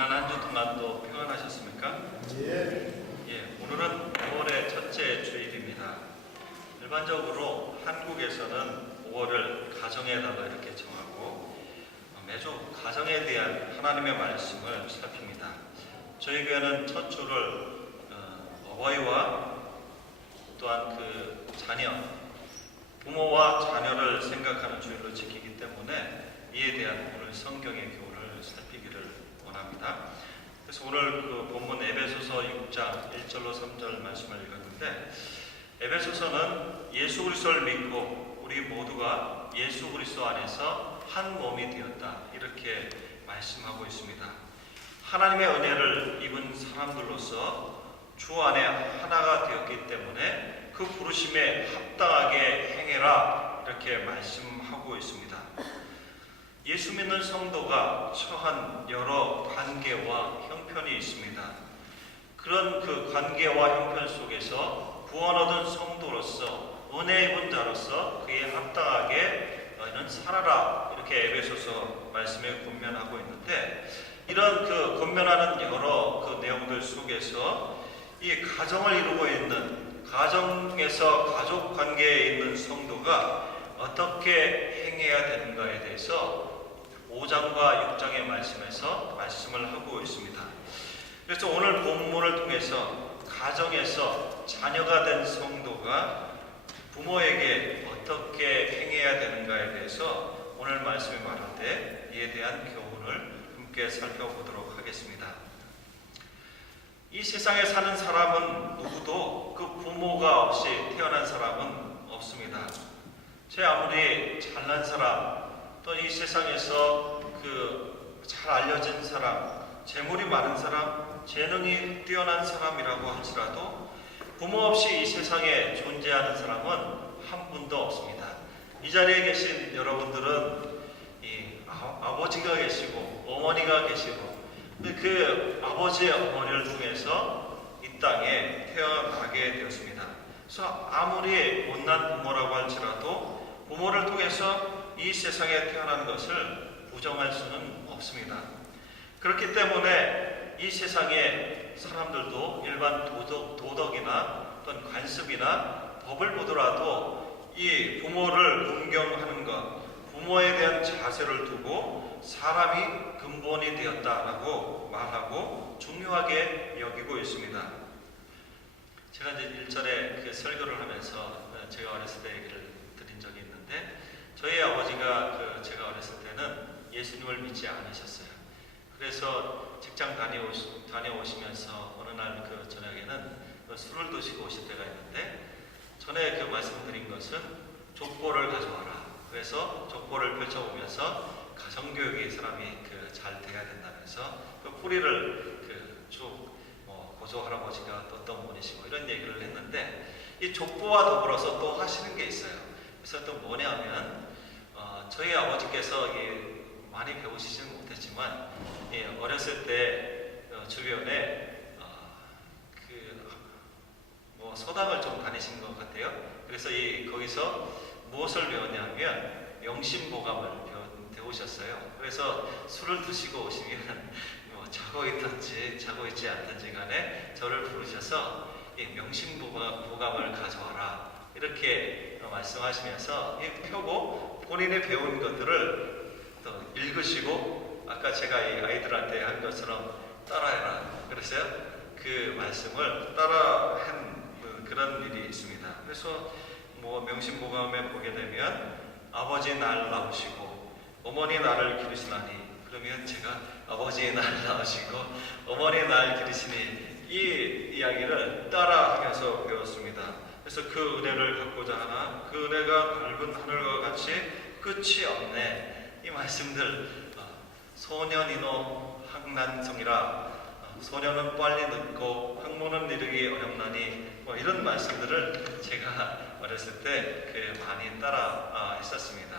지난 한 주 동안도 평안하셨습니까? 예, 오늘은 5월의 첫째 주일입니다. 일반적으로 한국에서는 5월을 가정의 달로 이렇게 정하고 매주 가정에 대한 하나님의 말씀을 살핍니다. 저희 교회는 첫 주를 어버이와 또한 그 자녀, 부모와 자녀를 생각하는 주일로 지키기 때문에 이에 대한 오늘 성경의 교훈을 살피기를 원합니다. 그래서 오늘 그 본문 에베소서 6장 1절로 3절 말씀을 읽었는데, 에베소서는 예수 그리스도를 믿고 우리 모두가 예수 그리스도 안에서 한 몸이 되었다, 이렇게 말씀하고 있습니다. 하나님의 은혜를 입은 사람들로서 주 안에 하나가 되었기 때문에 그 부르심에 합당하게 행해라, 이렇게 말씀하고 있습니다. 예수 믿는 성도가 처한 여러 관계와 형편이 있습니다. 그런 그 관계와 형편 속에서 구원 얻은 성도로서 은혜 입은 자로서 그에 합당하게 너희는 살아라, 이렇게 에베소서 말씀에 권면하고 있는데, 이런 그 권면하는 여러 그 내용들 속에서 이 가정을 이루고 있는, 가정에서 가족 관계에 있는 성도가 어떻게 행해야 되는가에 대해서 5장과 6장의 말씀에서 말씀을 하고 있습니다. 그래서 오늘 본문을 통해서 가정에서 자녀가 된 성도가 부모에게 어떻게 행해야 되는가에 대해서 오늘 말씀이 말하는데, 이에 대한 교훈을 함께 살펴보도록 하겠습니다. 이 세상에 사는 사람은 누구도 그 부모가 없이 태어난 사람은 없습니다. 제 아무리 잘난 사람, 또 이 세상에서 그 잘 알려진 사람, 재물이 많은 사람, 재능이 뛰어난 사람이라고 할지라도 부모 없이 이 세상에 존재하는 사람은 한 분도 없습니다. 이 자리에 계신 여러분들은 이 아버지가 계시고 어머니가 계시고, 그 아버지 어머니를 통해서 이 땅에 태어나게 되었습니다. 그래서 아무리 못난 부모라고 할지라도 부모를 통해서 이 세상에 태어난 것을 부정할 수는 없습니다. 그렇기 때문에 이 세상에 사람들도 일반 도덕이나 어떤 관습이나 법을 보더라도 이 부모를 존경하는 것, 부모에 대한 자세를 두고 사람이 근본이 되었다라고 말하고 중요하게 여기고 있습니다. 제가 이제 1절에 그 설교를 하면서 제가 어렸을 때 얘기를 드린 적이 있는데, 저희 아버지가 제가 어렸을 때는 예수님을 믿지 않으셨어요. 그래서 직장 다녀오시면서 어느 날 그 저녁에는 술을 드시고 오실 때가 있는데, 전에 그 말씀드린 것은 족보를 가져와라. 그래서 족보를 펼쳐보면서 가정교육이 사람이 잘 돼야 된다면서 그 뿌리를 쭉 고조 할아버지가 어떤 분이시고 이런 얘기를 했는데, 이 족보와 더불어서 또 하시는 게 있어요. 그래서 또 뭐냐면 저희 아버지께서 많이 배우시지는 못했지만 어렸을 때 주변에 서당을 좀 다니신 것 같아요. 그래서 거기서 무엇을 배웠냐면 명심보감을 배우셨어요. 그래서 술을 드시고 오시면 자고 있든지 자고 있지 않든지 간에 저를 부르셔서 이 명심보감을 가져와라, 이렇게 말씀하시면서 펴고 본인이 배운 것들을 또 읽으시고, 아까 제가 이 아이들한테 한 것처럼 따라해라 그랬어요. 그 말씀을 따라한 그런 일이 있습니다. 그래서 명심보감에 보게 되면 아버지 날 낳으시고 어머니 나를 기르시나니, 그러면 제가 아버지 날 낳으시고 어머니 날 기르시니, 이 이야기를 따라하면서 배웠습니다. 그래서 그 은혜를 갖고자 하나 그 은혜가 밝은 하늘과 같이 끝이 없네. 이 말씀들, 소년이노 학난성이라, 소년은 빨리 늙고 학문은 이르기 어렵나니, 이런 말씀들을 제가 어렸을 때 많이 따라 했었습니다.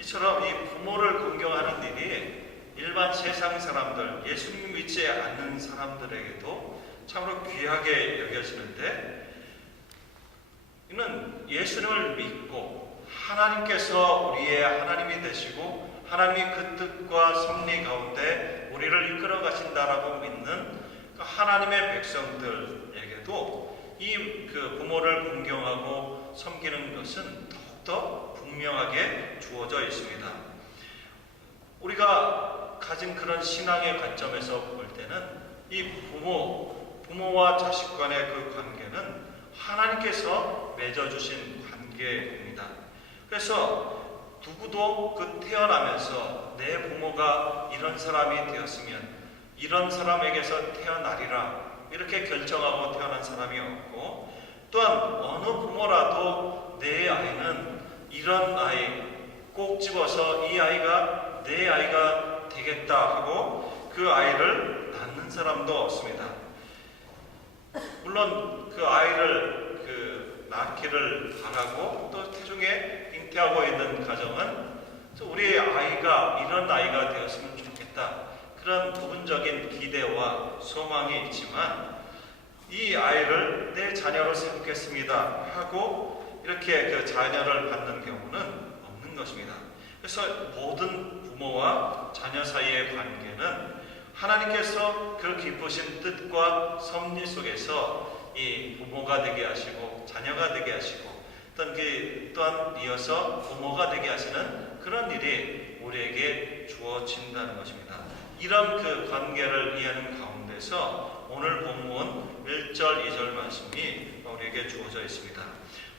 이처럼 이 부모를 존경하는 일이 일반 세상 사람들, 예수님 믿지 않는 사람들에게도 참으로 귀하게 여겨지는데, 이는 예수님을 믿고 하나님께서 우리의 하나님이 되시고 하나님이 그 뜻과 섭리 가운데 우리를 이끌어 가신다라고 믿는 그 하나님의 백성들에게도 이 그 부모를 공경하고 섬기는 것은 더욱더 분명하게 주어져 있습니다. 우리가 가진 그런 신앙의 관점에서 볼 때는 이 부모와 자식 간의 그 관계는 하나님께서 맺어주신 관계입니다. 그래서 누구도 그 태어나면서 내 부모가 이런 사람이 되었으면 이런 사람에게서 태어나리라 이렇게 결정하고 태어난 사람이 없고, 또한 어느 부모라도 내 아이는 이런 아이 꼭 집어서 이 아이가 내 아이가 되겠다 하고 그 아이를 낳는 사람도 없습니다. 물론 그 아이를 낳기를 바라고 또 태중에 잉태하고 있는 가정은 우리 아이가 이런 아이가 되었으면 좋겠다, 그런 부분적인 기대와 소망이 있지만 이 아이를 내 자녀로 삼겠습니다 하고 이렇게 그 자녀를 받는 경우는 없는 것입니다. 그래서 모든 부모와 자녀 사이의 관계는 하나님께서 그 기쁘신 뜻과 섭리 속에서 이 부모가 되게 하시고 자녀가 되게 하시고 또한 이어서 부모가 되게 하시는 그런 일이 우리에게 주어진다는 것입니다. 이런 그 관계를 이해하는 가운데서 오늘 본문 1절, 2절 말씀이 우리에게 주어져 있습니다.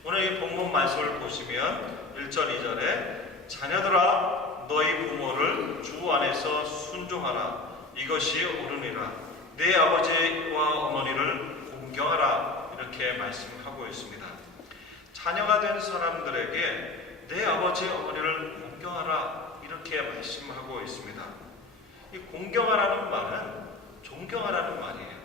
오늘 이 본문 말씀을 보시면 1절, 2절에 자녀들아 너희 부모를 주 안에서 순종하라. 이것이 옳으니라. 내 아버지와 어머니를 공경하라. 이렇게 말씀하고 있습니다. 자녀가 된 사람들에게 내 아버지 어머니를 공경하라 이렇게 말씀하고 있습니다. 이 공경하라는 말은 존경하라는 말이에요.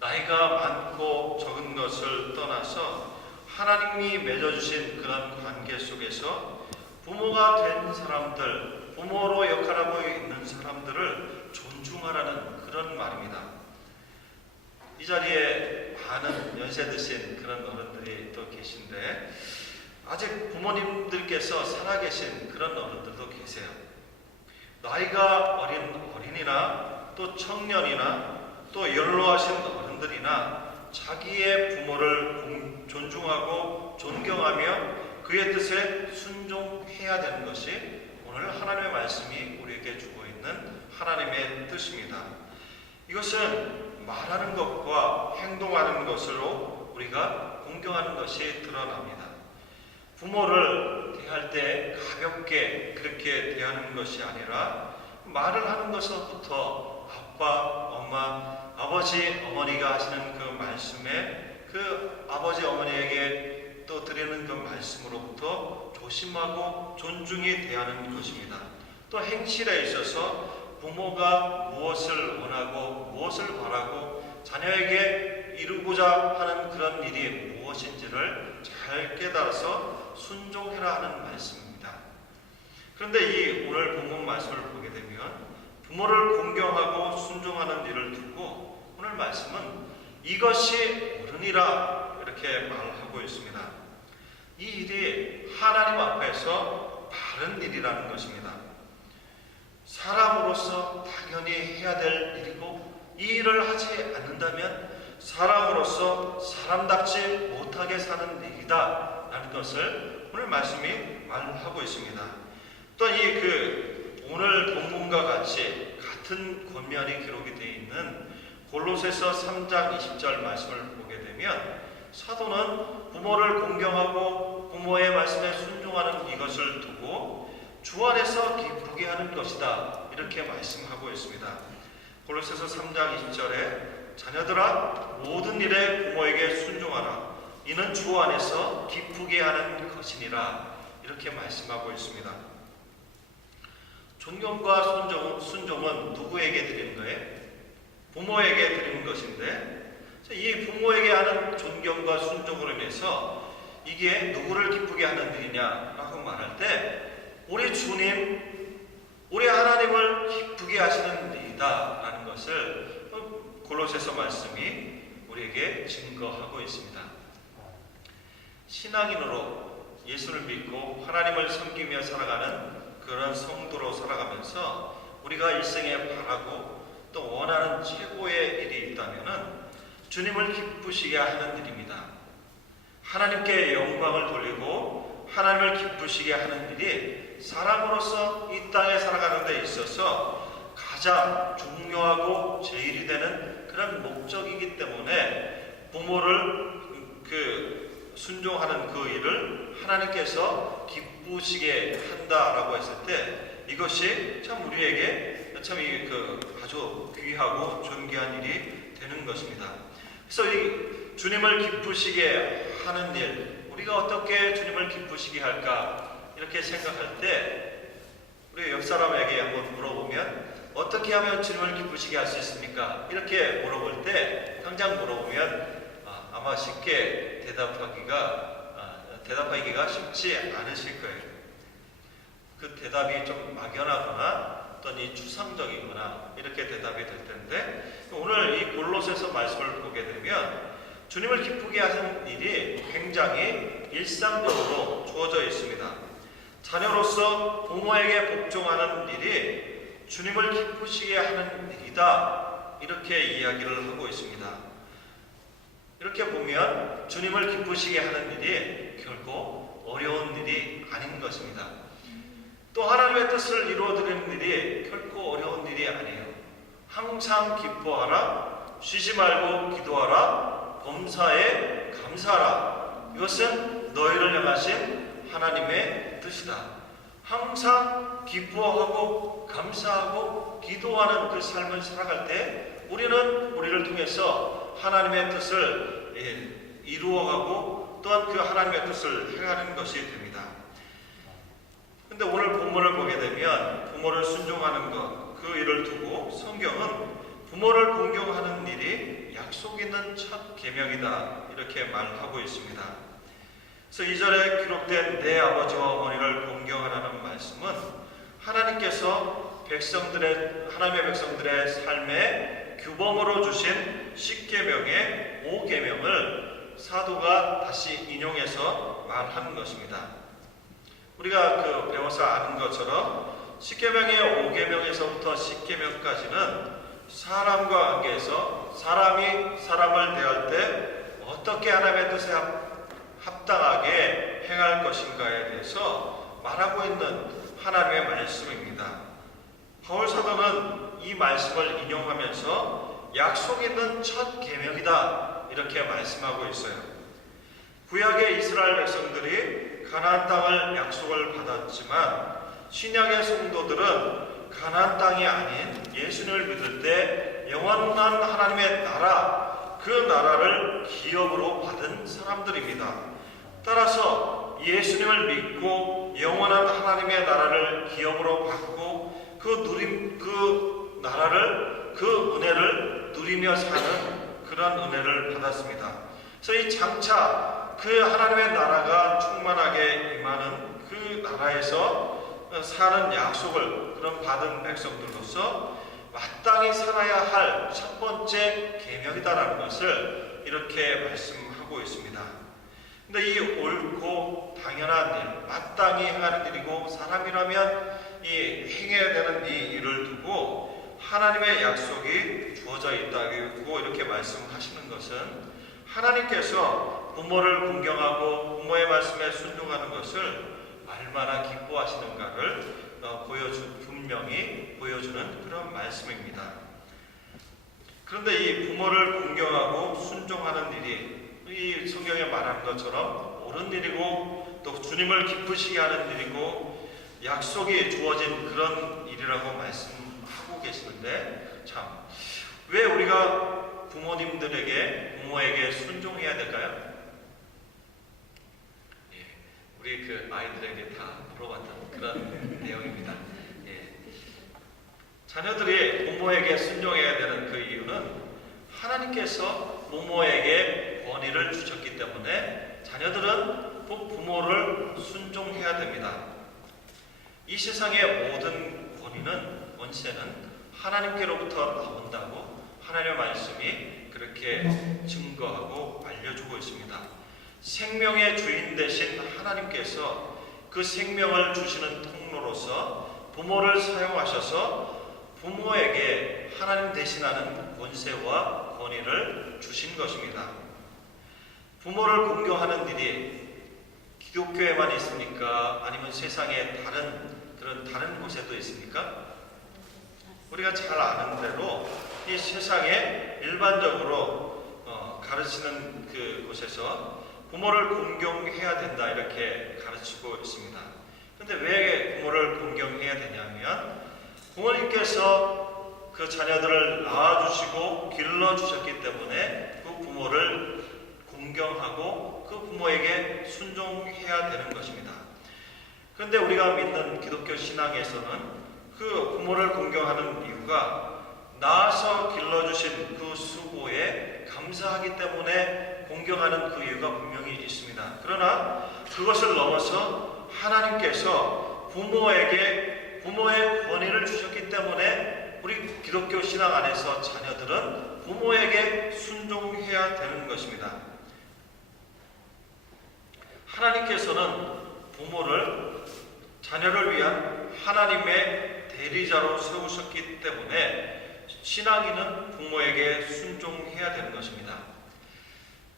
나이가 많고 적은 것을 떠나서 하나님이 맺어주신 그런 관계 속에서 부모가 된 사람들, 부모로 역할하고 있는 사람들을 존중하라는 그런 말입니다. 이 자리에 많은 연세 드신 그런 어른들이 또 계신데 아직 부모님들께서 살아계신 그런 어른들도 계세요. 나이가 어린 어린이나 또 청년이나 또 연로하신 어른들이나 자기의 부모를 존중하고 존경하며 그의 뜻에 순종해야 되는 것이 오늘 하나님의 말씀이 우리에게 주고 있는 하나님의 뜻입니다. 이것은 말하는 것과 행동하는 것으로 우리가 공경하는 것이 드러납니다. 부모를 대할 때 가볍게 그렇게 대하는 것이 아니라 말을 하는 것부터 아빠, 엄마, 아버지, 어머니가 하시는 그 말씀에 그 아버지, 어머니에게 또 드리는 그 말씀으로부터 조심하고 존중히 대하는 것입니다. 또 행실에 있어서 부모가 무엇을 원하고 무엇을 바라고 자녀에게 이루고자 하는 그런 일이 무엇인지를 잘 깨달아서 순종해라 하는 말씀입니다. 그런데 이 오늘 본문 말씀을 보게 되면 부모를 공경하고 순종하는 일을 두고 오늘 말씀은 이것이 옳으니라 이렇게 말하고 있습니다. 이 일이 하나님 앞에서 바른 일이라는 것입니다. 사람으로서 당연히 해야 될 일이고 이 일을 하지 않는다면 사람으로서 사람답지 못하게 사는 일이다 라는 것을 오늘 말씀이 말하고 있습니다. 또 오늘 본문과 같이 같은 권면이 기록이 되어 있는 골로새서 3장 20절 말씀을 보게 되면 사도는 부모를 공경하고 부모의 말씀에 순종하는 이것을 두고 주 안에서 기쁘게 하는 것이다 이렇게 말씀하고 있습니다. 골로새서 3장 20절에 자녀들아 모든 일에 부모에게 순종하라. 이는 주 안에서 기쁘게 하는 것이니라 이렇게 말씀하고 있습니다. 존경과 순종은 누구에게 드리는 거예요? 부모에게 드리는 것인데 이 부모에게 하는 존경과 순종으로 인해서 이게 누구를 기쁘게 하는 일이냐라고 말할 때 우리 주님, 우리 하나님을 기쁘게 하시는 일이다 라는 것을 골로새서 말씀이 우리에게 증거하고 있습니다. 신앙인으로 예수를 믿고 하나님을 섬기며 살아가는 그 그런 성도로 살아가면서 우리가 일생에 바라고 또 원하는 최고의 일이 있다면은 주님을 기쁘시게 하는 일입니다. 하나님께 영광을 돌리고 하나님을 기쁘시게 하는 일이 사람으로서 이 땅에 살아가는 데 있어서 가장 중요하고 제일이 되는 그런 목적이기 때문에 부모를 순종하는 그 일을 하나님께서 기쁘시게 한다라고 했을 때 이것이 참 우리에게 참 아주 귀하고 존귀한 일이 되는 것입니다. 그래서 이 주님을 기쁘시게 하는 일, 우리가 어떻게 주님을 기쁘시게 할까 이렇게 생각할 때 우리 옆 사람에게 한번 물어보면 어떻게 하면 주님을 기쁘시게 할 수 있습니까? 이렇게 물어볼 때 당장 물어보면 아마 쉽게 대답하기가 쉽지 않으실 거예요. 그 대답이 좀 막연하거나 어떤 추상적이거나 이렇게 대답이 될 텐데 오늘 이 골로새서 말씀을 보게 되면 주님을 기쁘게 하는 일이 굉장히 일상적으로 주어져 있습니다. 자녀로서 부모에게 복종하는 일이 주님을 기쁘시게 하는 일이다 이렇게 이야기를 하고 있습니다. 이렇게 보면 주님을 기쁘시게 하는 일이 결코 어려운 일이 아닌 것입니다. 또 하나님의 뜻을 이루어드리는 일이 결코 어려운 일이 아니에요. 항상 기뻐하라, 쉬지 말고 기도하라, 범사에 감사하라. 이것은 너희를 향하신 하나님의 뜻이다. 항상 기뻐하고 감사하고 기도하는 그 삶을 살아갈 때 우리는 우리를 통해서 하나님의 뜻을 이루어가고 또한 그 하나님의 뜻을 행하는 것이 됩니다. 근데 오늘 본문을 보게 되면 부모를 순종하는 것, 그 일을 두고 성경은 부모를 공경하는 일이 약속 있는 첫 계명이다 이렇게 말하고 있습니다. 그래서 2절에 기록된 내 아버지와 어머니를 공경하라는 말씀은 하나님께서 하나님의 백성들의 삶에 규범으로 주신 10계명의 5계명을 사도가 다시 인용해서 말하는 것입니다. 우리가 배워서 아는 것처럼 10계명의 5계명에서부터 10계명까지는 사람과 관계에서 사람이 사람을 대할 때 어떻게 하나님의 뜻에 합당하게 행할 것인가에 대해서 말하고 있는 하나님의 말씀입니다. 바울 사도는 이 말씀을 인용하면서 약속 있는 첫 계명이다 이렇게 말씀하고 있어요. 구약의 이스라엘 백성들이 가나안 땅을 약속을 받았지만 신약의 성도들은 가나안 땅이 아닌 예수님을 믿을 때 영원한 하나님의 나라, 그 나라를 기업으로 받은 사람들입니다. 따라서 예수님을 믿고 영원한 하나님의 나라를 기업으로 받고 그 나라를, 그 은혜를 누리며 사는 그런 은혜를 받았습니다. 그래서 이 장차 그 하나님의 나라가 충만하게 임하는 그 나라에서 사는 약속을 그런 받은 백성들로서 마땅히 살아야 할 첫 번째 계명이다라는 것을 이렇게 말씀하고 있습니다. 근데 이 옳고 당연한 일, 마땅히 행하는 일이고 사람이라면 이 행해야 되는 이 일을 두고 하나님의 약속이 주어져 있다고 이렇게 말씀하시는 것은 하나님께서 부모를 공경하고 부모의 말씀에 순종하는 것을 얼마나 기뻐하시는가를 분명히 보여주는 그런 말씀입니다. 그런데 이 부모를 공경하고 순종하는 일이 이 성경에 말한 것처럼 옳은 일이고 또 주님을 기쁘시게 하는 일이고 약속이 주어진 그런 일이라고 말씀하고 계시는데 참 왜 우리가 부모에게 순종해야 될까요? 우리 아이들에게 다 물어봤던 그런 내용입니다. 자녀들이 부모에게 순종해야 되는 그 이유는 하나님께서 부모에게 권위를 주셨기 때문에 자녀들은 부모를 순종해야 됩니다. 이 세상의 모든 권위는 원세는 하나님께로부터 나온다고 하나님의 말씀이 그렇게 증거하고 알려주고 있습니다. 생명의 주인 되신 하나님께서 그 생명을 주시는 통로로서 부모를 사용하셔서 부모에게 하나님 대신하는 권세와 권위를 주신 것입니다. 부모를 공경하는 일이 기독교에만 있습니까? 아니면 세상에 다른 곳에도 있습니까? 우리가 잘 아는 대로 이 세상에 일반적으로 가르치는 그 곳에서 부모를 공경해야 된다 이렇게 가르치고 있습니다. 근데 왜 부모를 공경해야 되냐면 부모님께서 그 자녀들을 낳아주시고 길러주셨기 때문에 그 부모를 공경하고 그 부모에게 순종해야 되는 것입니다. 그런데 우리가 믿는 기독교 신앙에서는 그 부모를 공경하는 이유가 낳아서 길러주신 그 수고에 감사하기 때문에 공경하는 그 이유가 분명히 있습니다. 그러나 그것을 넘어서 하나님께서 부모에게 부모의 권위를 주셨기 때문에 우리 기독교 신앙 안에서 자녀들은 부모에게 순종해야 되는 것입니다. 하나님께서는 부모를 자녀를 위한 하나님의 대리자로 세우셨기 때문에 신앙인은 부모에게 순종해야 되는 것입니다.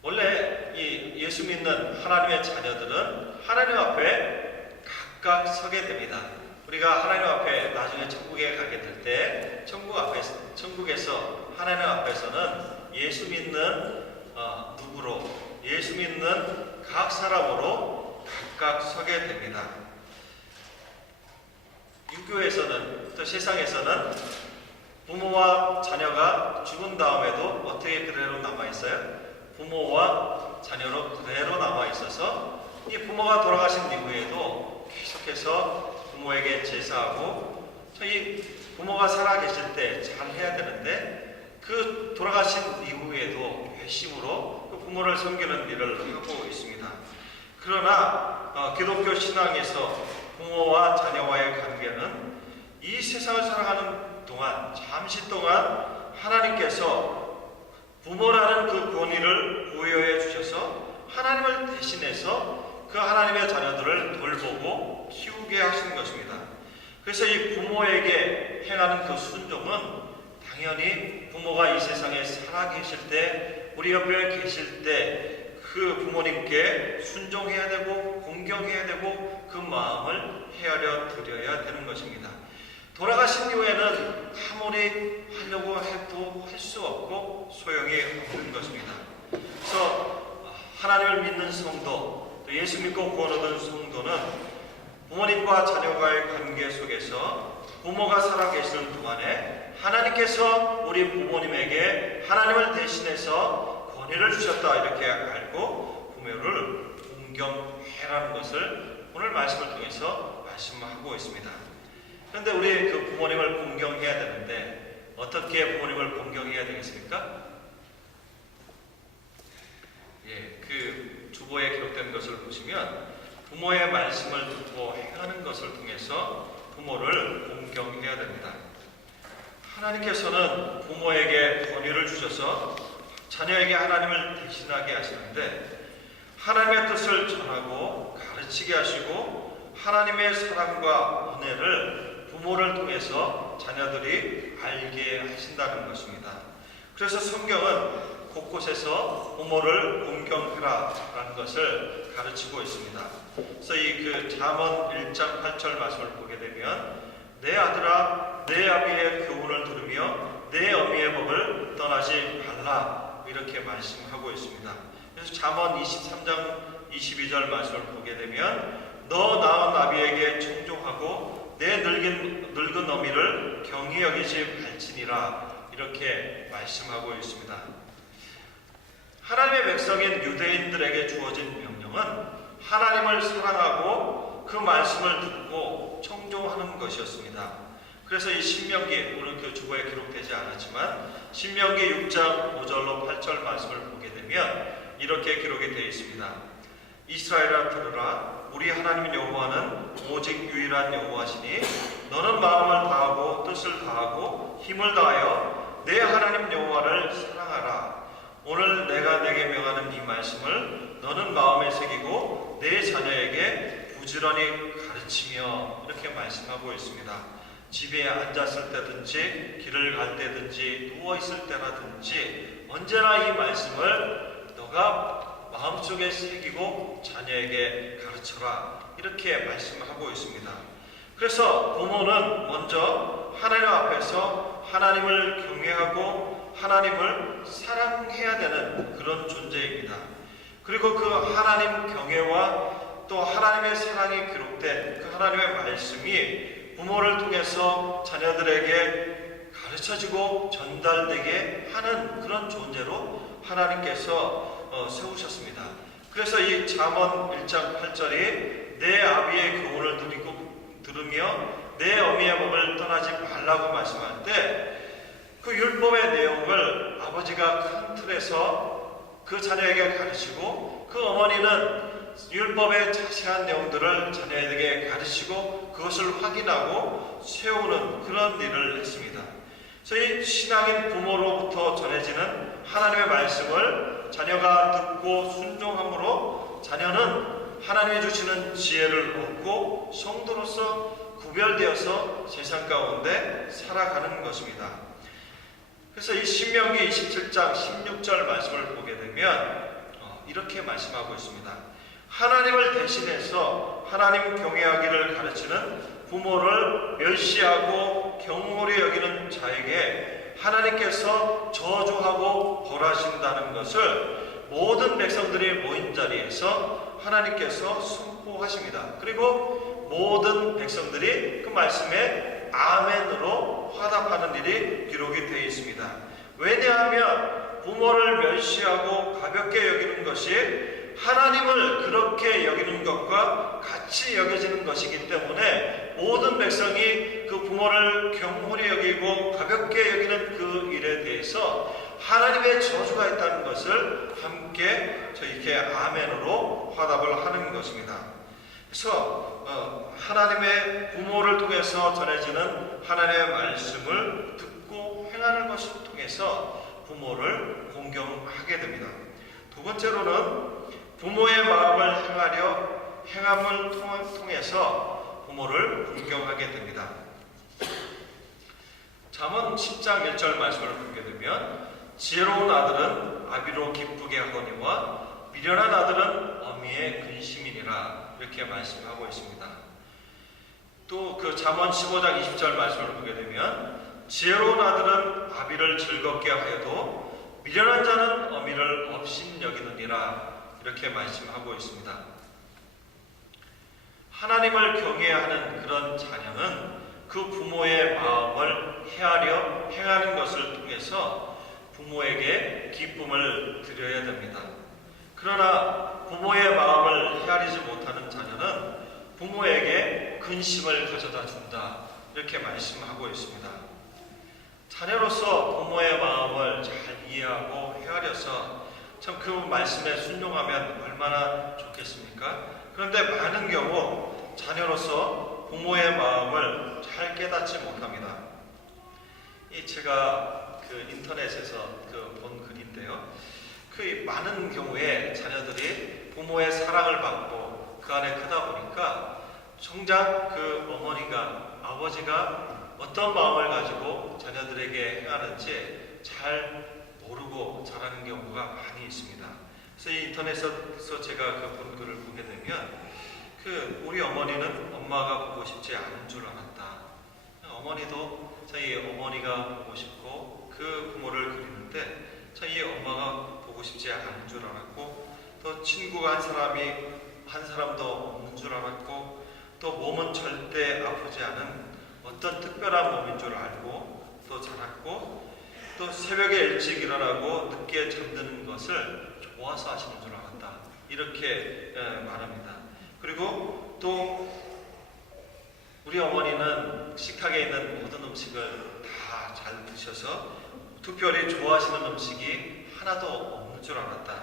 원래 이 예수 믿는 하나님의 자녀들은 하나님 앞에 각각 서게 됩니다. 우리가 하나님 앞에 나중에 천국에 가게 될 때 천국에서 하나님 앞에서는 예수 믿는 누구로 예수 믿는 각 사람으로 각각 서게 됩니다. 유교에서는 또 세상에서는 부모와 자녀가 죽은 다음에도 어떻게 그대로 남아 있어요? 부모와 자녀로 그대로 남아 있어서 이 부모가 돌아가신 이후에도 계속해서 부모에게 제사하고 이 부모가 살아 계실 때 잘 해야 되는데 그 돌아가신 이후에도 회심으로 그 부모를 섬기는 일을 하고 있습니다. 그러나 기독교 신앙에서 부모와 자녀와의 관계는 이 세상을 살아가는 동안 잠시 동안 하나님께서 부모라는 그 권위를 부여해 주셔서 하나님을 대신해서 그 하나님의 자녀들을 돌보고 키우게 하시는 것입니다. 그래서 이 부모에게 행하는 그 순종은 당연히 부모가 이 세상에 살아계실 때 우리 옆에 계실 때 그 부모님께 순종해야 되고 공경해야 되고 그 마음을 헤아려 드려야 되는 것입니다. 돌아가신 이후에는 아무리 하려고 해도 할 수 없고 소용이 없는 것입니다. 그래서 하나님을 믿는 성도, 또 예수 믿고 구원 얻은 성도는 부모님과 자녀와의 관계 속에서 부모가 살아계시는 동안에 하나님께서 우리 부모님에게 하나님을 대신해서 권위를 주셨다 이렇게 알고 부모를 공경해라는 것을 오늘 말씀을 통해서 말씀하고 있습니다. 그런데 우리 그 부모님을 공경해야 되는데 어떻게 부모님을 공경해야 되겠습니까? 그 주보에 기록된 것을 보시면 부모의 말씀을 듣고 행하는 것을 통해서 부모를 공경해야 됩니다. 하나님께서는 부모에게 권위를 주셔서 자녀에게 하나님을 대신하게 하시는데 하나님의 뜻을 전하고 가르치게 하시고 하나님의 사랑과 은혜를 부모를 통해서 자녀들이 알게 하신다는 것입니다. 그래서 성경은 곳곳에서 부모를 공경하라 라는 것을 가르치고 있습니다. 그래서 이 잠언 1장 8절 말씀을 보게 되면 내 아들아 내 아비의 교훈을 들으며 내 어미의 법을 떠나지 말라 이렇게 말씀하고 있습니다. 그래서 잠언 23장 22절 말씀을 보게 되면 너 낳은 아비에게 청종하고 내 늙은 어미를 경히 여기지 말지니라 이렇게 말씀하고 있습니다. 하나님의 백성인 유대인들에게 주어진 명령은 하나님을 사랑하고 그 말씀을 듣고 청종하는 것이었습니다. 그래서 이 신명기, 오늘 그 주보에 기록되지 않았지만 신명기 6장 5절로 8절 말씀을 보게 되면 이렇게 기록이 되어 있습니다. 이스라엘아 들으라 우리 하나님 여호와는 오직 유일한 여호와시니 너는 마음을 다하고 뜻을 다하고 힘을 다하여 내 하나님 여호와를 사랑하라. 오늘 내가 내게 명하는 이 말씀을 너는 마음에 새기고 내 자녀에게 부지런히 가르치라. 가르치며 이렇게 말씀하고 있습니다. 집에 앉았을 때든지 길을 갈 때든지 누워 있을 때라든지 언제나 이 말씀을 너가 마음속에 새기고 자녀에게 가르쳐라 이렇게 말씀하고 있습니다. 그래서 부모는 먼저 하나님 앞에서 하나님을 경외하고 하나님을 사랑해야 되는 그런 존재입니다. 그리고 그 하나님 경외와 또 하나님의 사랑이 기록된 그 하나님의 말씀이 부모를 통해서 자녀들에게 가르쳐지고 전달되게 하는 그런 존재로 하나님께서 세우셨습니다. 그래서 이 잠언 1장 8절이 내 아비의 교훈을 들으며 내 어미의 법을 떠나지 말라고 말씀할 때 그 율법의 내용을 아버지가 큰 틀에서 그 자녀에게 가르치고 그 어머니는 율법의 자세한 내용들을 자녀에게 가르치고 그것을 확인하고 세우는 그런 일을 했습니다. 그래서 이 신앙인 부모로부터 전해지는 하나님의 말씀을 자녀가 듣고 순종함으로 자녀는 하나님이 주시는 지혜를 얻고 성도로서 구별되어서 세상 가운데 살아가는 것입니다. 그래서 이 신명기 27장 16절 말씀을 보게 되면 이렇게 말씀하고 있습니다. 하나님을 대신해서 하나님 경외하기를 가르치는 부모를 멸시하고 경홀히 여기는 자에게 하나님께서 저주하고 벌하신다는 것을 모든 백성들이 모인 자리에서 하나님께서 선포하십니다. 그리고 모든 백성들이 그 말씀에 아멘으로 화답하는 일이 기록이 되어 있습니다. 왜냐하면 부모를 멸시하고 가볍게 여기는 것이 하나님을 그렇게 여기는 것과 같이 여겨지는 것이기 때문에 모든 백성이 그 부모를 경홀히 여기고 가볍게 여기는 그 일에 대해서 하나님의 저주가 있다는 것을 함께 저희에게 아멘으로 화답을 하는 것입니다. 그래서 하나님의 부모를 통해서 전해지는 하나님의 말씀을 듣고 행하는 것을 통해서 부모를 공경하게 됩니다. 두 번째로는 부모의 마음을 행함을 통해서 부모를 공경하게 됩니다. 잠언 10장 1절 말씀을 보게 되면 지혜로운 아들은 아비로 기쁘게 하거니와 미련한 아들은 어미의 근심이니라 이렇게 말씀하고 있습니다. 또 그 잠언 15장 20절 말씀을 보게 되면 지혜로운 아들은 아비를 즐겁게 하여도 미련한 자는 어미를 업신 여기느니라 이렇게 말씀하고 있습니다. 하나님을 경외하는 그런 자녀는 그 부모의 마음을 헤아려 행하는 것을 통해서 부모에게 기쁨을 드려야 됩니다. 그러나 부모의 마음을 헤아리지 못하는 자녀는 부모에게 근심을 가져다 준다 이렇게 말씀하고 있습니다. 자녀로서 부모의 마음을 잘 이해하고 헤아려서 참 그 말씀에 순종하면 얼마나 좋겠습니까? 그런데 많은 경우 자녀로서 부모의 마음을 잘 깨닫지 못합니다. 제가 그 인터넷에서 본 글인데요. 그 많은 경우에 자녀들이 부모의 사랑을 받고 그 안에 크다 보니까 정작 그 어머니가 아버지가 어떤 마음을 가지고 자녀들에게 행하는지 잘 모르고 자라는 경우가 많이 있습니다. 그래서 이 인터넷에서 제가 그 본 글을 보게 되면 우리 어머니는 엄마가 보고 싶지 않은 줄 알았다. 어머니도 자기 어머니가 보고 싶고 그 부모를 그리는데 자기 엄마가 보고 싶지 않은 줄 알았고 또 친구가 한 사람도 없는 줄 알았고 또 몸은 절대 아프지 않은 어떤 특별한 몸인 줄 알고 또 자랐고 또 새벽에 일찍 일어나고 늦게 잠드는 것을 좋아서 하시는 줄 알았다 이렇게 말합니다. 그리고 또 우리 어머니는 식탁에 있는 모든 음식을 다 잘 드셔서 특별히 좋아하시는 음식이 하나도 없는 줄 알았다.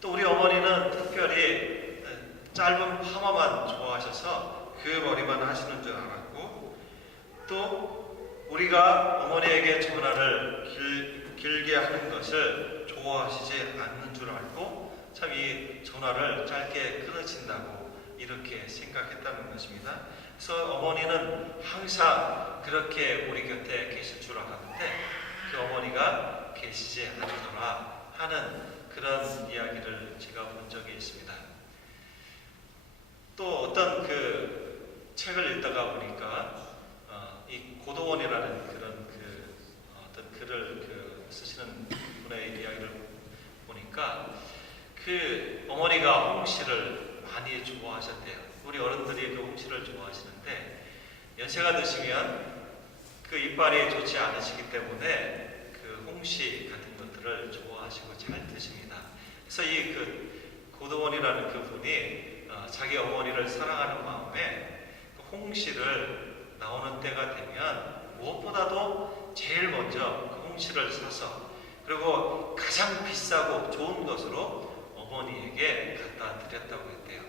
또 우리 어머니는 특별히 짧은 파마만 좋아하셔서 그 머리만 하시는 줄 알았고 또 우리가 어머니에게 전화를 길게 하는 것을 좋아하시지 않는 줄 알고 참 이 전화를 짧게 끊으신다고 이렇게 생각했다는 것입니다. 그래서 어머니는 항상 그렇게 우리 곁에 계실 줄 알았는데 그 어머니가 계시지 않더라 하는 그런 이야기를 제가 본 적이 있습니다. 또 어떤 그 책을 읽다가 보니까 이 고도원이라는 그런 어떤 글을 쓰시는 분의 이야기를 보니까 그 어머니가 홍시를 많이 좋아하셨대요. 우리 어른들이 그 홍시를 좋아하시는데 연세가 드시면 그 이빨이 좋지 않으시기 때문에 그 홍시 같은 것들을 좋아하시고 잘 드십니다. 그래서 이 그 고도원이라는 그 분이 자기 어머니를 사랑하는 마음에 그 홍시를 나오는 때가 되면 무엇보다도 제일 먼저 그 홍시를 사서 그리고 가장 비싸고 좋은 것으로 어머니에게 갖다 드렸다고 했대요.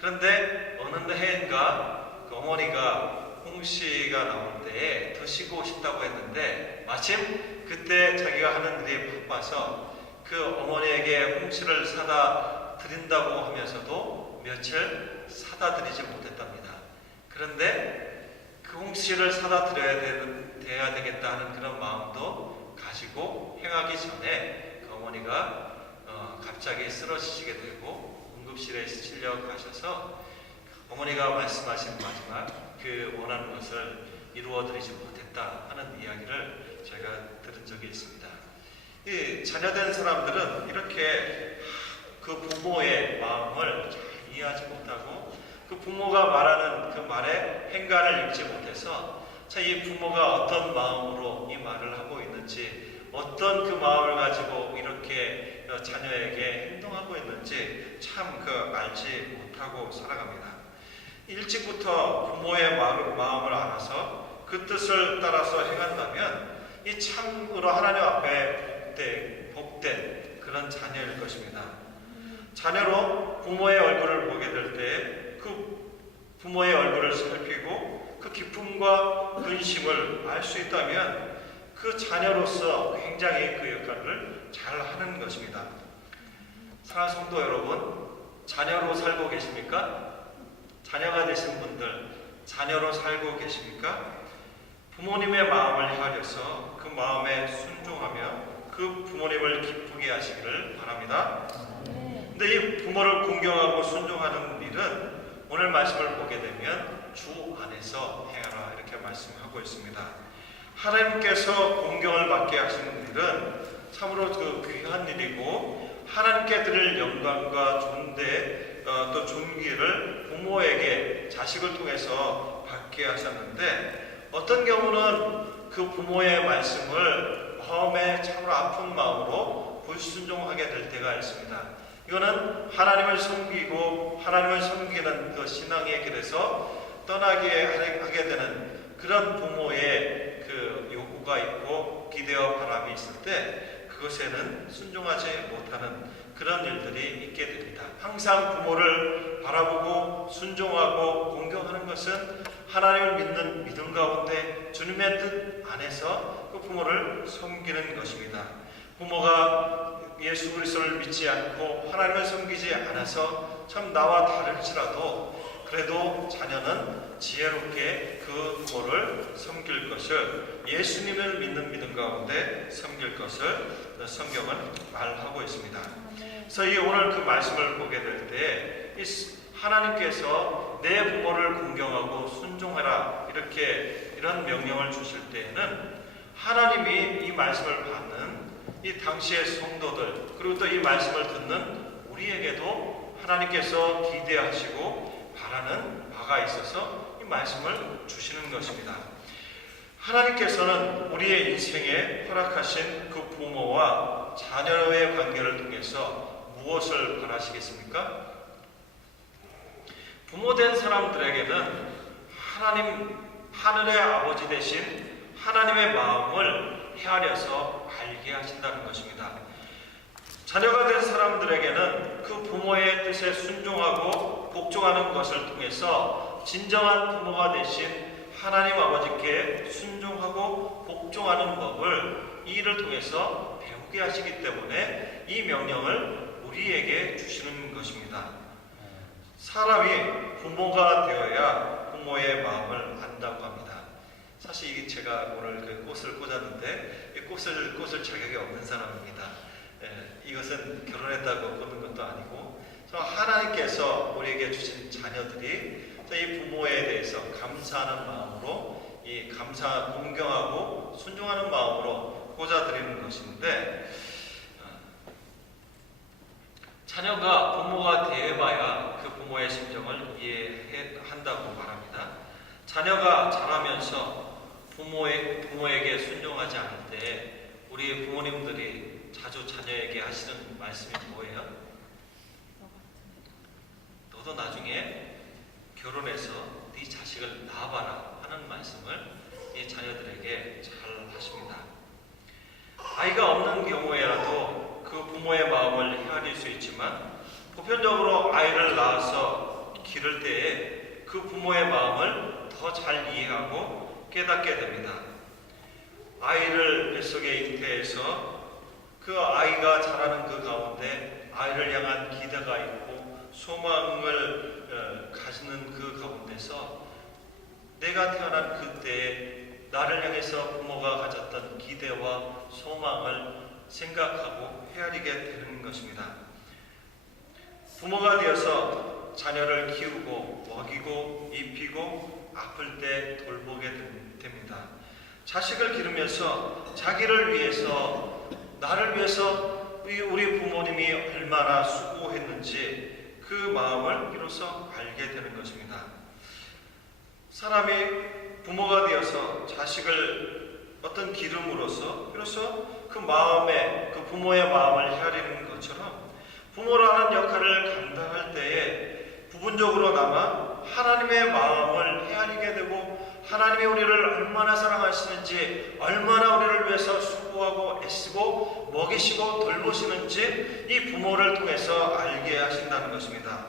그런데 어느 해인가 그 어머니가 홍시가 나올 때에 드시고 싶다고 했는데 마침 그때 자기가 하는 일이 바빠서 그 어머니에게 홍시를 사다 드린다고 하면서도 며칠 사다 드리지 못했답니다. 그런데 그 홍시를 사다 드려야 되겠다 하는 그런 마음도 가지고 행하기 전에 그 어머니가 갑자기 쓰러지시게 되고 응급실에 실려 가셔서 어머니가 말씀하신 마지막 그 원하는 것을 이루어드리지 못했다 하는 이야기를 제가 들은 적이 있습니다. 이 자녀된 사람들은 이렇게 그 부모의 마음을 잘 이해하지 못하고 그 부모가 말하는 그 말에 행간을 읽지 못해서 이 부모가 어떤 마음으로 이 말을 하고 있는지 어떤 그 마음을 가지고 이렇게 자녀에게 행동하고 있는지 참 알지 못하고 살아갑니다. 일찍부터 부모의 마음을 알아서 그 뜻을 따라서 행한다면 이 참으로 하나님 앞에 복된 그런 자녀일 것입니다. 자녀로 부모의 얼굴을 보게 될 때 그 부모의 얼굴을 살피고 그 기쁨과 근심을 알 수 있다면 그 자녀로서 굉장히 그 역할을 잘 하는 것입니다. 사랑하는 성도 여러분, 자녀로 살고 계십니까? 자녀가 되신 분들, 자녀로 살고 계십니까? 부모님의 마음을 헤아려서 그 마음에 순종하며 그 부모님을 기쁘게 하시기를 바랍니다. 근데 이 부모를 공경하고 순종하는 일은 오늘 말씀을 보게 되면 주 안에서 행하라 이렇게 말씀하고 있습니다. 하나님께서 공경을 받게 하시는 일은 참으로 그 귀한 일이고 하나님께 드릴 영광과 존대 또 존귀를 부모에게 자식을 통해서 받게 하셨는데 어떤 경우는 그 부모의 말씀을 마음에 참으로 아픈 마음으로 불순종하게 될 때가 있습니다. 이거는 하나님을 섬기고 하나님을 섬기는 그 신앙의 길에서 떠나게 하게 되는 그런 부모의 그 요구가 있고 기대와 바람이 있을 때 그것에는 순종하지 못하는 그런 일들이 있게 됩니다. 항상 부모를 바라보고 순종하고 공경하는 것은 하나님을 믿는 믿음 가운데 주님의 뜻 안에서 그 부모를 섬기는 것입니다. 부모가 예수 그리스도를 믿지 않고 하나님을 섬기지 않아서 참 나와 다를지라도 그래도 자녀는 지혜롭게 그 부모를 섬길 것을 예수님을 믿는 믿음 가운데 섬길 것을 성경은 말하고 있습니다. 그래서 오늘 그 말씀을 보게 될 때 하나님께서 내 부모를 공경하고 순종하라 이런 명령을 주실 때에는 하나님이 이 말씀을 받는 이 당시의 성도들 그리고 또 이 말씀을 듣는 우리에게도 하나님께서 기대하시고 바라는 바가 있어서 이 말씀을 주시는 것입니다. 하나님께서는 우리의 인생에 허락하신 그 부모와 자녀의 관계를 통해서 무엇을 바라시겠습니까? 부모된 사람들에게는 하늘의 아버지 되신 하나님의 마음을 헤아려서 알게 하신다는 것입니다. 자녀가 된 사람들에게는 그 부모의 뜻에 순종하고 복종하는 것을 통해서 진정한 부모가 되신 하나님 아버지께 순종하고 복종하는 법을 이 일을 통해서 배우게 하시기 때문에 이 명령을 우리에게 주시는 것입니다. 사람이 부모가 되어야 부모의 마음을 안다고 합니다. 사실 이게 제가 오늘 그 꽃을 꽂았는데 이 꽃을 꽂을 자격이 없는 사람입니다. 이것은 결혼했다고 꽂는 것도 아니고 하나님께서 우리에게 주신 자녀들이 이 부모에 대해서 감사하는 마음으로 이 공경하고 순종하는 마음으로 꽂아드리는 것인데, 자녀가 부모가 되어봐야 그 부모의 심정을 이해한다고 말합니다. 자녀가 자라면서 부모에게 순종하지 않을 때 우리 부모님들이 자주 자녀에게 하시는 말씀이 뭐예요? 너도 나중에 결혼해서 네 자식을 낳아봐라 하는 말씀을 이 자녀들에게 잘 하십니다. 아이가 없는 경우에라도 그 부모의 마음을 헤아릴 수 있지만, 보편적으로 아이를 낳아서 기를 때에 그 부모의 마음을 더 잘 이해하고 깨닫게 됩니다. 아이를 뱃속에 잉태해서 그 아이가 자라는 그 가운데 아이를 향한 기대가 있고 소망을 가지는 그 가운데서 내가 태어난 그때에 나를 향해서 부모가 가졌던 기대와 소망을 생각하고 헤아리게 되는 것입니다. 부모가 되어서 자녀를 키우고 먹이고 입히고 아플 때 돌보게 됩니다. 자식을 기르면서 자기를 위해서, 나를 위해서 우리 부모님이 얼마나 수고했는지 그 마음을 비로소 알게 되는 것입니다. 사람이 부모가 되어서 자식을 어떤 기름으로써 비로소 그 부모의 마음을 헤아리는 것처럼, 부모라는 역할을 감당할 때에 부분적으로나마 하나님의 마음을 헤아리게 되고, 하나님이 우리를 얼마나 사랑하시는지, 얼마나 우리를 위해서 수고하고 애쓰고 먹이시고 돌보시는지 이 부모를 통해서 알게 하신다는 것입니다.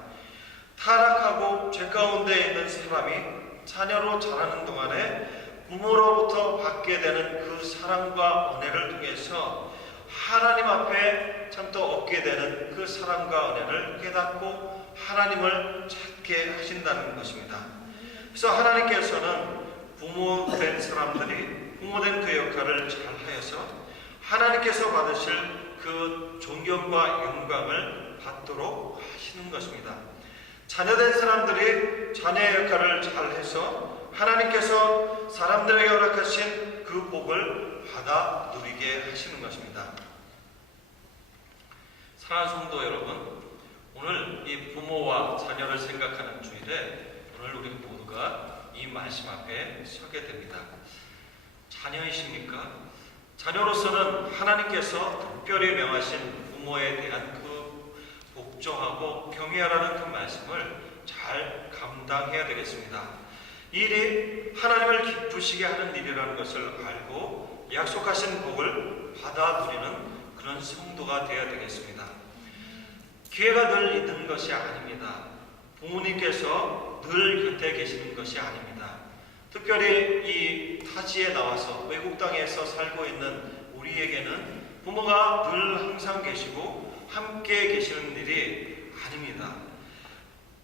타락하고 죄 가운데 있는 사람이 자녀로 자라는 동안에 부모로부터 받게 되는 그 사랑과 은혜를 통해서 하나님 앞에 참 또 얻게 되는 그 사랑과 은혜를 깨닫고 하나님을 찾게 하신다는 것입니다. 그래서 하나님께서는 부모된 사람들이 부모된 그 역할을 잘 하여서 하나님께서 받으실 그 존경과 영광을 받도록 하시는 것입니다. 자녀된 사람들이 자녀의 역할을 잘 해서 하나님께서 사람들에게 허락하신 그 복을 받아 누리게 하시는 것입니다. 사랑하는 성도 여러분, 오늘 이 부모와 자녀를 생각하는 주일에 오늘 우리 모두가 이 말씀 앞에 서게 됩니다. 자녀이십니까? 자녀로서는 하나님께서 특별히 명하신 부모에 대한 그 복종하고 경외하라는 그 말씀을 잘 감당해야 되겠습니다. 이 일이 하나님을 기쁘시게 하는 일이라는 것을 알고 약속하신 복을 받아 누리는 그런 성도가 되어야 되겠습니다. 기회가 늘 있는 것이 아닙니다. 부모님께서 늘 곁에 계시는 것이 아닙니다. 특별히 이 타지에 나와서 외국 땅에서 살고 있는 우리에게는 부모가 늘 항상 계시고 함께 계시는 일이 아닙니다.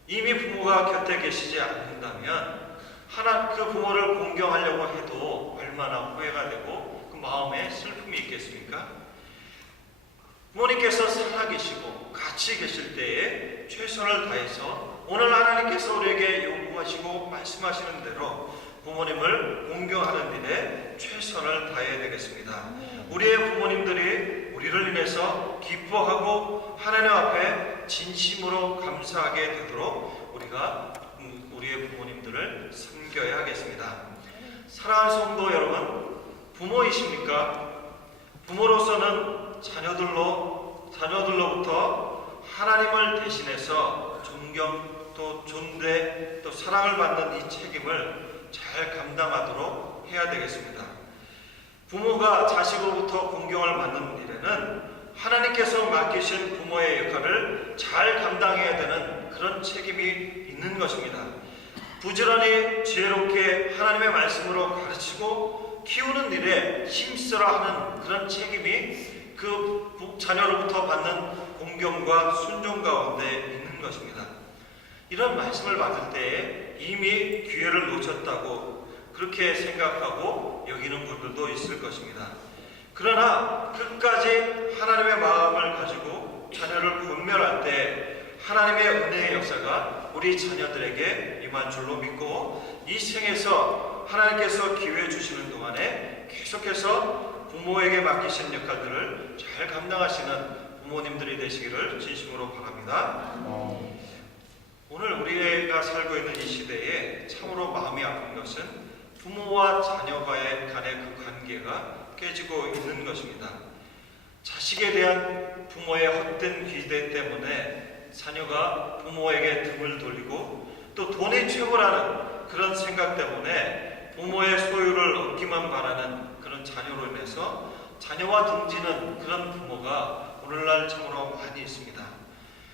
이미 부모가 곁에 계시지 않는다면 그 부모를 공경하려고 해도 얼마나 후회가 되고 그 마음에 슬픔이 있겠습니까? 부모님께서 살아계시고 같이 계실 때에 최선을 다해서 오늘 하나님께서 우리에게 요구하시고 말씀하시는 대로 부모님을 공경하는 일에 최선을 다해야 되겠습니다. 우리의 부모님들이 우리를 인해서 기뻐하고 하나님 앞에 진심으로 감사하게 되도록 우리가 우리의 부모님들을 섬겨야 하겠습니다. 사랑하는 성도 여러분, 부모이십니까? 부모로서는 자녀들로부터 하나님을 대신해서 존경, 또 존대, 또 사랑을 받는 이 책임을 잘 감당하도록 해야 되겠습니다. 부모가 자식으로부터 공경을 받는 일에는 하나님께서 맡기신 부모의 역할을 잘 감당해야 되는 그런 책임이 있는 것입니다. 부지런히 지혜롭게 하나님의 말씀으로 가르치고 키우는 일에 힘쓰라 하는 그런 책임이 그 자녀로부터 받는 공경과 순종 가운데 있는 것입니다. 이런 말씀을 받을 때에 이미 기회를 놓쳤다고 그렇게 생각하고 여기는 분들도 있을 것입니다. 그러나 끝까지 하나님의 마음을 가지고 자녀를 권면할 때 하나님의 은혜의 역사가 우리 자녀들에게 임한 줄로 믿고 이 생에서 하나님께서 기회 주시는 동안에 계속해서 부모에게 맡기신 역할들을 잘 감당하시는 부모님들이 되시기를 진심으로 바랍니다. 오늘 우리가 살고 있는 이 시대에 참으로 마음이 아픈 것은 부모와 자녀와의 간의 그 관계가 깨지고 있는 것입니다. 자식에 대한 부모의 헛된 기대 때문에 자녀가 부모에게 등을 돌리고 또 돈이 최고라는 그런 생각 때문에 부모의 소유를 얻기만 바라는 그런 자녀로 인해서 자녀와 등지는 그런 부모가 오늘날 참으로 많이 있습니다.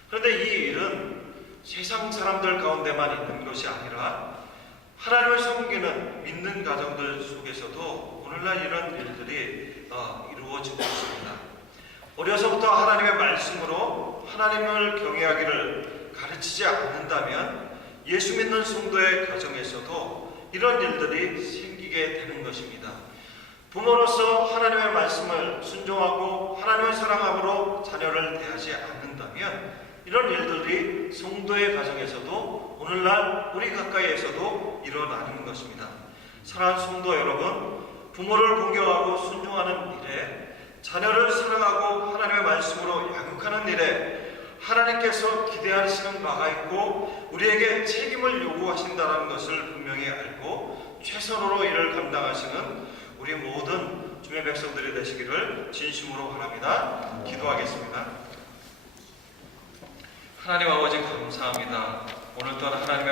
그런데 이 일은 세상 사람들 가운데만 있는 것이 아니라 하나님을 섬기는 믿는 가정들 속에서도 오늘날 이런 일들이 이루어지고 있습니다. 어려서부터 하나님의 말씀으로 하나님을 경외하기를 가르치지 않는다면 예수 믿는 성도의 가정에서도 이런 일들이 생기게 되는 것입니다. 부모로서 하나님의 말씀을 순종하고 하나님을 사랑함으로 자녀를 대하지 않는다면 이런 일들이 성도의 가정에서도 오늘날 우리 가까이에서도 일어나는 것입니다. 사랑하는 성도 여러분, 부모를 공경하고 순종하는 일에 자녀를 사랑하고 하나님의 말씀으로 양육하는 일에 하나님께서 기대하시는 바가 있고 우리에게 책임을 요구하신다는 것을 분명히 알고 최선으로 이를 감당하시는 우리 모든 주의 백성들이 되시기를 진심으로 바랍니다. 기도하겠습니다. 하나님 아버지 감사합니다. 오늘 또한 하나님의